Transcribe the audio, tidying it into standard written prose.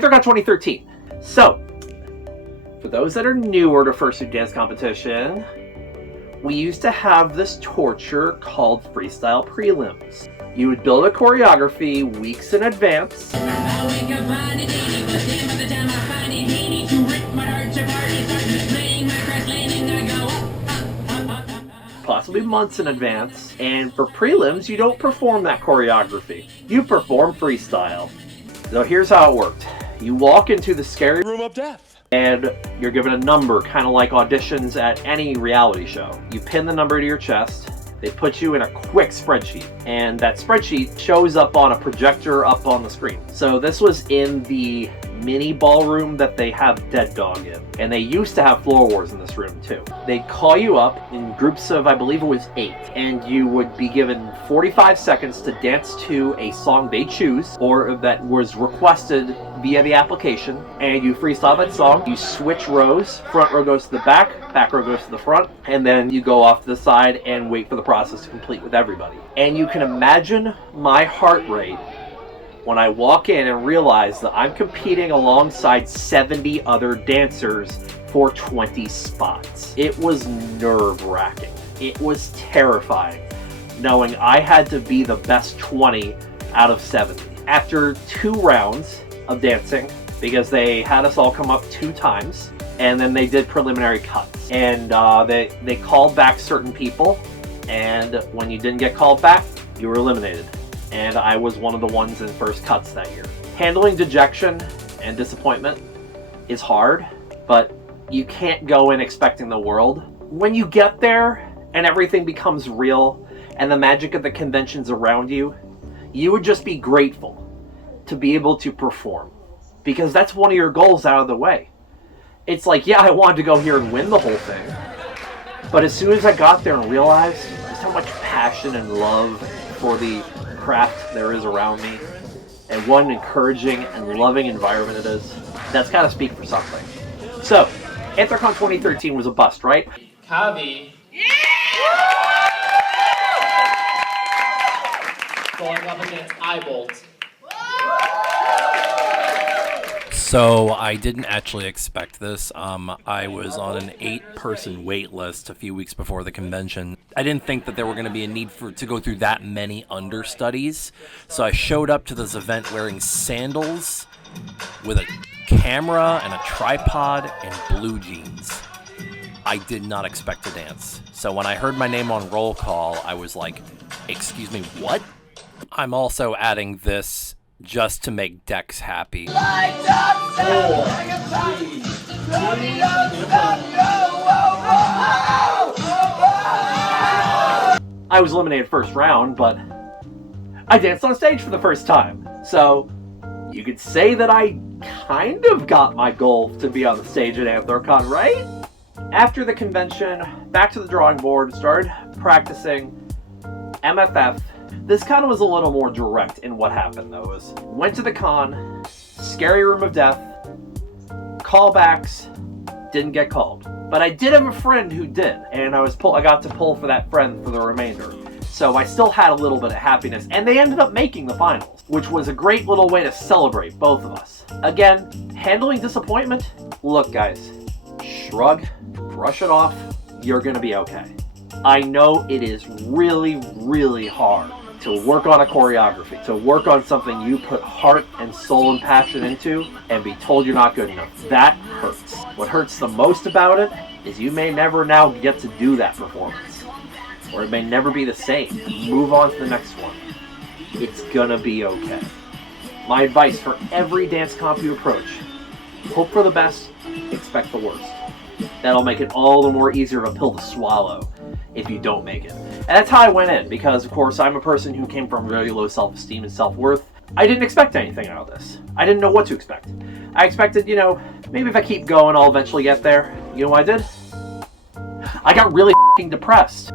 Anthrocon 2013. So, for those that are newer to Fursuit Dance Competition, we used to have this torture called freestyle prelims. You would build a choreography weeks in advance, possibly months in advance, and for prelims, you don't perform that choreography. You perform freestyle. So here's how it worked. You walk into the scary room of death, and you're given a number, kind of like auditions at any reality show. You pin the number to your chest, they put you in a quick spreadsheet, and that spreadsheet shows up on a projector up on the screen. So this was in the mini ballroom that they have Dead Dog in, and they used to have Floor Wars in this room too. They'd call you up in groups of, I believe it was 8, and you would be given 45 seconds to dance to a song they choose, or that was requested via the application, and you freestyle that song. You switch rows, front row goes to the back row goes to the front, and then you go off to the side and wait for the process to complete with everybody. And you can imagine my heart rate when I walk in and realize that I'm competing alongside 70 other dancers for 20 spots. It was nerve-wracking. It was terrifying, knowing I had to be the best 20 out of 70. After 2 rounds of dancing, because they had us all come up 2 times, and then they did preliminary cuts. And they called back certain people, and when you didn't get called back, you were eliminated. And I was one of the ones in first cuts that year. Handling dejection and disappointment is hard, but you can't go in expecting the world. When you get there and everything becomes real and the magic of the conventions around you, you would just be grateful to be able to perform, because that's one of your goals out of the way. It's like, yeah, I wanted to go here and win the whole thing, but as soon as I got there and realized just how much passion and love for the craft there is around me, and what an encouraging and loving environment it is, that's got to speak for something. So, Anthrocon 2013 was a bust, right? Kavi. Yeah! Going up against Eyebolt. So I didn't actually expect this. I was on an 8-person wait list a few weeks before the convention. I didn't think that there were going to be a need to go through that many understudies. So I showed up to this event wearing sandals with a camera and a tripod and blue jeans. I did not expect to dance. So when I heard my name on roll call, I was like, excuse me, what? I'm also adding this just to make Dex happy. I was eliminated first round, but I danced on stage for the first time. So you could say that I kind of got my goal to be on the stage at Anthrocon, right? After the convention, back to the drawing board, started practicing MFF. This kind of was a little more direct in what happened, though. Went to the con, scary room of death, callbacks, didn't get called. But I did have a friend who did, and I got to pull for that friend for the remainder. So I still had a little bit of happiness, and they ended up making the finals, which was a great little way to celebrate both of us. Again, handling disappointment, look guys, shrug, brush it off, you're gonna be okay. I know it is really, really hard to work on a choreography, to work on something you put heart and soul and passion into, and be told you're not good enough. That hurts. What hurts the most about it is you may never now get to do that performance, or it may never be the same. Move on to the next one. It's gonna be okay. My advice for every dance comp you approach, hope for the best, expect the worst. That'll make it all the more easier of a pill to swallow if you don't make it. And that's how I went in, because of course I'm a person who came from very low self-esteem and self-worth. I didn't expect anything out of this. I didn't know what to expect. I expected, maybe if I keep going I'll eventually get there. You know what I did? I got really depressed.